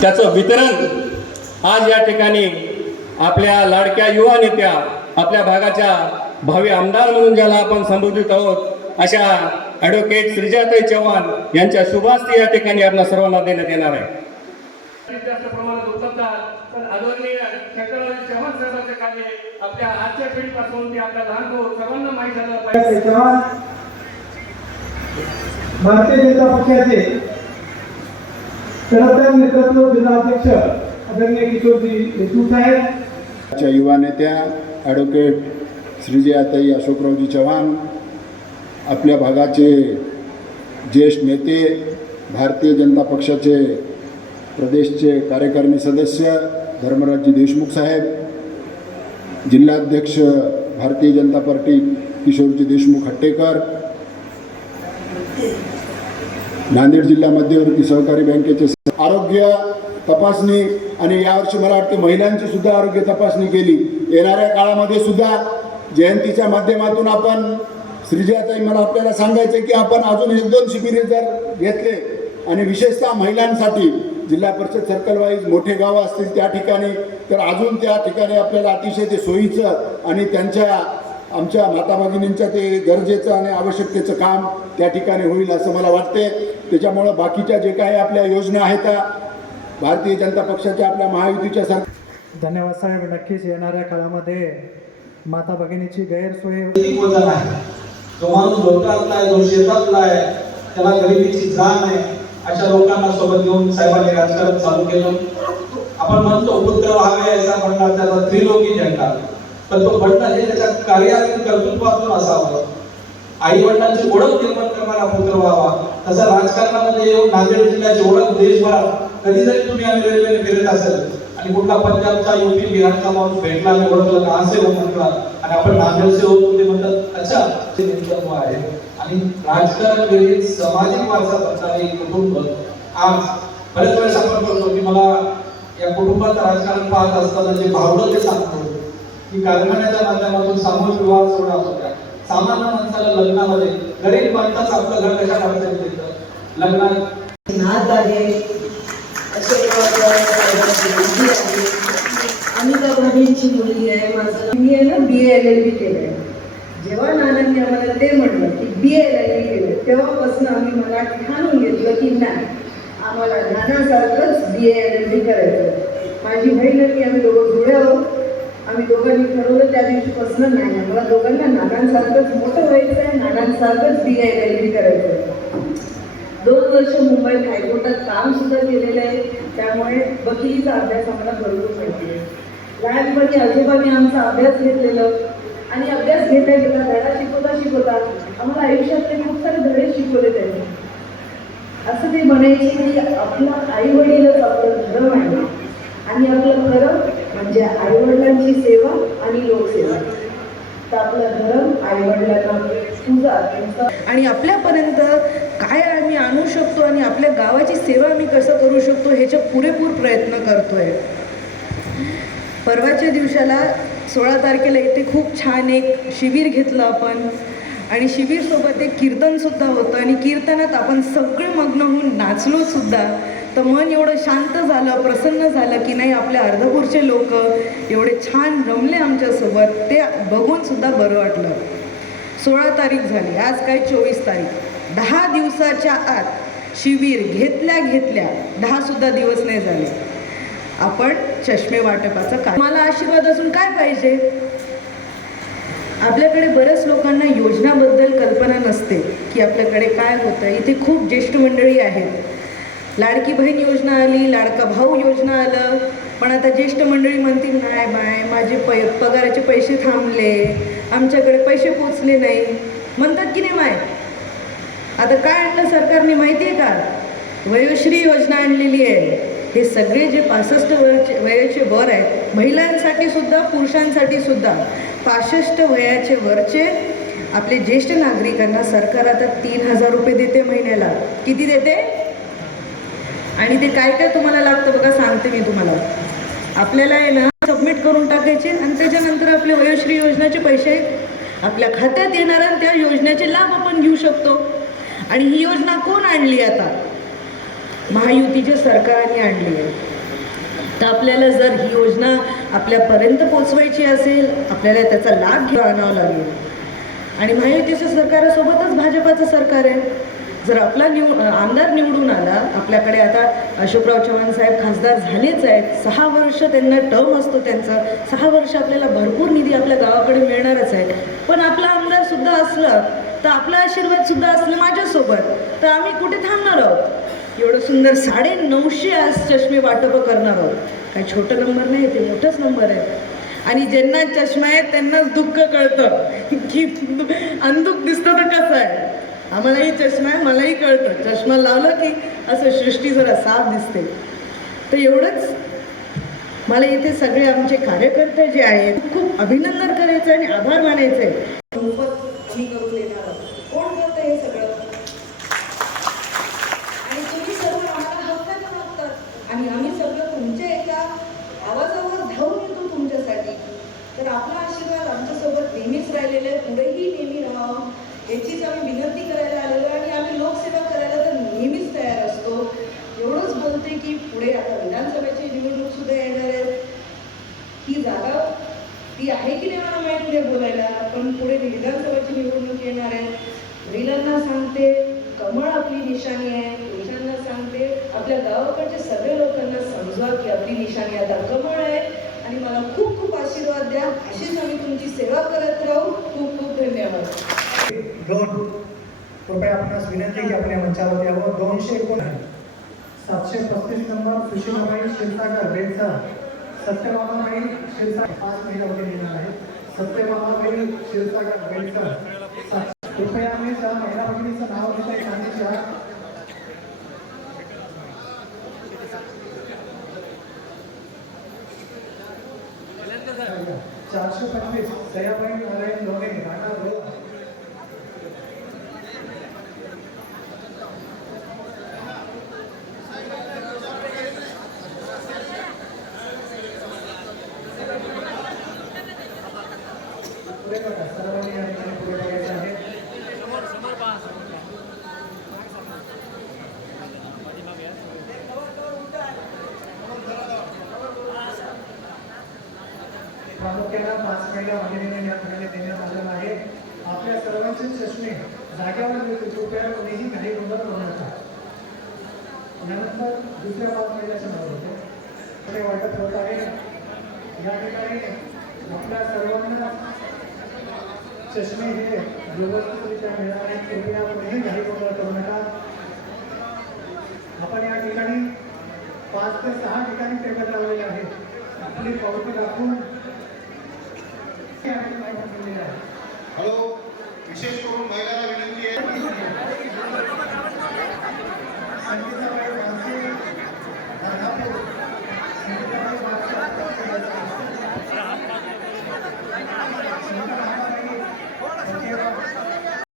त्याचं वितरण आज या ठिकाणी आपल्या लाडक्या युवा नेत्या आपल्या भागाच्या भावी आमदार म्हणून ज्याला आपण संबोधित आहोत अशा ॲडव्होकेट श्रीजाताई चव्हाण यांच्या शुभास्ती या ठिकाणी आपल्या सर्वांना देण्यात येणार आहे. जास्त प्रमाणात उपलब्ध पण आदरणीय शंकरराव चव्हाण साहेबांचे कार्य आपल्या आजच्या पिढीपासून ते आपल्या लहान भाऊ सर्वांना माहीत झालं पाहिजे. चव्हाण भारतीय जनता पक्षाचे कडकदार नेतृत्व जिल्हाध्यक्ष आदरणीय किशोरजी देशमुख साहेब. युवा नेत्या ॲडव्होकेट श्रीजयाताई अशोकरावजी चव्हाण आपल्या भागाचे ज्येष्ठ नेते भारतीय जनता पक्षाचे प्रदेशचे कार्यकारिणी सदस्य धर्मराजजी देशमुख साहेब जिल्हाध्यक्ष भारतीय जनता पार्टी किशोरजी देशमुख हट्टेकर नांदेड जिल्हा मध्यवर्ती सहकारी बँकेचे आरोग्य तपासणी आणि यावर्षी मला वाटते महिलांची सुद्धा आरोग्य तपासणी केली. येणाऱ्या काळामध्ये सुद्धा जयंतीच्या माध्यमातून आपण श्रीजयाताई मला आपल्याला सांगायचं की आपण अजून एक दोन शिबिरे जर घेतले आणि विशेषतः महिलांसाठी जिल्हा परिषद सर्कलवाईज मोठे गावं असतील त्या ठिकाणी तर अजून त्या ठिकाणी आपल्याला अतिशय ते सोयीचं आणि त्यांच्या आमच्या माता भगिनींच्या ते गरजेचं आणि आवश्यकतेचं काम त्या ठिकाणी होईल असं मला वाटते त्याच्यामुळं बाकीच्या जे काही आपल्या योजना आहेत त्या भारतीय जनता पक्षाच्या आपल्या महायुतीच्या सर धन्यवाद साहेब. नक्कीच येणाऱ्या काळामध्ये माता भगिनीची गैरसोय जो माणूस लोकातला आहे जो शेतातला आहे त्याला गरिबीची जाण आहे अशा लोकांना सोबत घेऊन साहेबांनी राजकारण चालू केलं. आपण म्हणतो पुत्र व्हावे असा म्हणणार त्याचा त्रिलोकी झेंडा. पण तो म्हणणं हे त्याच्या कार्यातून कर्तृत्वातून असावं. आई वडिलांची ओळख निर्माण करणारा पुत्र व्हावा. तसं राजकारणामध्ये येऊन नांदेड जिल्ह्याची ओळख देशभरात कधी जरी तुम्ही आम्ही रेल्वेने फिरत असेल आणि कुठला पंजाबचा युपी बिहारचा माणूस भेटला आणि ओळखलं का असे हो म्हटलं आणि आपण नांदेडचे होतो ते म्हणतात अच्छा ते नेतृत्व आहे? आणि राजकारण वेळी सामाजिक वारसा करणारे कुटुंब आज बरेच वेळेस आपण करतो की मला या कुटुंबात राजकारण पाहत असताना जे भावलं ते सांगतो. की कारखान्याच्या माध्यमातून सामूहिक विवाह सोडा होत्या सामान्य माणसाला लग्नामध्ये गरीब माणसाचं आपलं घर कशा काढता येईल लग्नात नाथ आहे. अशोक आहे मुलगी आहे माझं मी आहे ना बी एल एल बी केलं आहे जेव्हा नानांनी आम्हाला ते म्हटलं की बी एल एल बी केलं तेव्हापासून आम्ही मला ठाणून घेतलं की नाही. आम्हाला नानासारखंच बी एल एल बी करायचं. माझी बहीण आणि आम्ही दोघं जुळ्या आहोत. आम्ही दोघांनी ठरवलं त्या दिवशीपासून नाही आम्हाला दोघांना नानांसारखंच मोठं व्हायचं आहे नानांसारखंच डी आय एल करायचं दोन वर्ष मुंबईत हायकोर्टात काम सुद्धा केलेलं आहे. त्यामुळे वकिलीचा अभ्यास आम्हाला भरपूर माहिती आहे. लहानपणी आजोबांनी आमचा अभ्यास घेतलेलं. आणि अभ्यास घेता घेता धडा शिकवता शिकवता आम्हाला आयुष्यातले खूप सारे धडे शिकवले त्यांनी. असं ते म्हणायचे की आपलं आई वडीलच आपलं धर्म आहे. आणि आपलं खरं म्हणजे आई वडिलांची सेवा आणि लोकसेवा. तर धर्म पूजा त्यांचा आणि आपल्यापर्यंत काय आम्ही आणू शकतो आणि आपल्या गावाची सेवा आम्ही कसं करू शकतो ह्याचे पुरेपूर प्रयत्न करतोय. परवाच्या दिवसाला सोळा तारखेला इथे खूप छान एक शिबिर घेतलं आपण. आणि शिबिरसोबत एक कीर्तनसुद्धा होतं. आणि कीर्तनात आपण सगळे मग्न होऊन नाचलो सुद्धा. तर मन एवढं शांत झालं प्रसन्न झालं की नाही आपल्या अर्धपूरचे लोक एवढे छान रमले आमच्यासोबत ते बघून सुद्धा बरं वाटलं. सोळा तारीख झाली आज काय चोवीस तारीख? दहा दिवसाच्या आत शिबिर घेतल्या घेतल्या दहा सुद्धा दिवस नाही झाले. आपण चष्मे वाटपाचं काय मला आशीर्वाद असून काय पाहिजे? आपल्याकडे बऱ्याच लोकांना योजनाबद्दल कल्पना नसते की आपल्याकडे काय होतं. इथे खूप ज्येष्ठ मंडळी आहेत. लाडकी बहीण योजना आली लाडका भाऊ योजना आलं. पण आता ज्येष्ठ मंडळी म्हणतील नाही बाय माझे पै पगाराचे पैसे थांबले. आमच्याकडे पैसे पोचले नाही. म्हणतात की नाही माय आता काय आणलं सरकारने माहिती आहे का? वयोश्री योजना आणलेली आहे. हे सगळे जे पासष्ट वयाचे वयाचे वर आहेत महिलांसाठी सुद्धा पुरुषांसाठी सुद्धा. पासष्ट वयाचे वरचे आपले ज्येष्ठ नागरिकांना सरकार आता तीन हजार रुपये देते महिन्याला. किती देते? आणि ते काय काय तुम्हाला लागतं बघा सांगते मी तुम्हाला. आपल्याला आहे ना सबमिट करून टाकायचे आणि त्याच्यानंतर आपले वयोश्री योजनेचे पैसे आपल्या खात्यात येणार आणि त्या योजनेचे लाभ आपण घेऊ शकतो. आणि ही योजना कोण आणली आता? महायुतीच्या सरकारने आणली आहे. तर आपल्याला जर ही योजना आपल्यापर्यंत पोचवायची असेल आपल्याला त्याचा लाभ घेऊन आणावा लागेल. आणि महायुतीच्या सरकारासोबतच भाजपाचं सरकार आहे. जर आपला निव आमदार निवडून आला आपल्याकडे आता अशोकराव चव्हाण साहेब खासदार झालेच आहेत. सहा वर्ष त्यांना टर्म असतो त्यांचा. सहा वर्ष आपल्याला भरपूर निधी आपल्या गावाकडे मिळणारच आहे पण आपला आमदार सुद्धा असलं तर आपला आशीर्वाद सुद्धा असलं माझ्यासोबत. तर आम्ही कुठे थांबणार आहोत? एवढं सुंदर साडे नऊशे आज चष्मे वाटप करणार आहोत. काही छोटं नंबर नाही ते मोठंच नंबर आहे. आणि ज्यांना चष्मा आहे त्यांनाच दुःख कळतं. की अंधुक दिसतं तर कसं आहे? आम्हालाही चष्मा आहे मलाही कळतं. चष्मा लावलं की असं सृष्टी जरा साफ दिसते. तर एवढंच. मला इथे सगळे आमचे कार्यकर्ते जे आहेत खूप अभिनंदन करायचं आणि आभार मानायचे. मोफत आम्ही करून देणार कोण करतं हे सगळं? आणि तुम्ही सर्व आम्हाला हक्कानं मागतात. आणि आम्ही सगळं तुमच्या एका आवाजावर धावून येतो तुमच्यासाठी. तर आपला आशीर्वाद आमच्यासोबत नेहमीच राहिलेला आहे. पुढेही नेहमी राहावं. याचीच आम्ही विनंती करायला आलेलो आहे आणि आम्ही लोकसेवा करायला तर नेहमीच तयार असतो. एवढंच बोलते की पुढे आता विधानसभेची निवडणूक सुद्धा येणार आहे. ही जागा ती आहे की नाही मला माहीत नाही बोलायला पण पुढे विधानसभेची निवडणूक येणार आहे. महिलांना सांगते कमळ आपली निशाणी आहे. पुरुषांना सांगते आपल्या गावाकडच्या सगळ्या लोकांना समजा की आपली निशाणी आता कमळ आहे. आणि मला खूप खूप आशीर्वाद द्या. अशीच आम्ही तुमची सेवा करत राहू. खूप खूप धन्यवाद. दोन. कृपया आपणास विनंती की आपल्या मंचावर यावं. दोनशे एकोण सातशे पस्तीस नंबर सुशीलाबाई क्षीरसागर बेडचा सत्यमामाबाई क्षीरसागर, पाच महिला वगैरे येणार आहेत सत्यमामाबाई क्षीरसागर बेडचा कृपया आम्ही त्या महिला भगिनीचं नाव घेता सांगितलं चारशे पंचवीस दयाबाई नारायण लोणे राणा रोड पुढे बघा. सर्वांनी या ठिकाणी पुढे आहे. प्रामुख्यानं पाच महिला या ठिकाणी देण्यात आलेला आहे. आपल्या सर्वांचे चष्मे जाग्यावर मिळतील कृपया कोणीही काही गोंधळ करू नका. यानंतर दुसऱ्या पाच महिन्याचं नाव होते. पुढे होत आहे. या ठिकाणी आपल्या सर्वांना चष्मे हे व्यवस्थितरित्या मिळणार आहेत कृपया काही गोंधळ करू नका. आपण या ठिकाणी पाच ते सहा ठिकाणी टेबल लावलेले आहेत. आपली पावती दाखवून हॅलो विशेष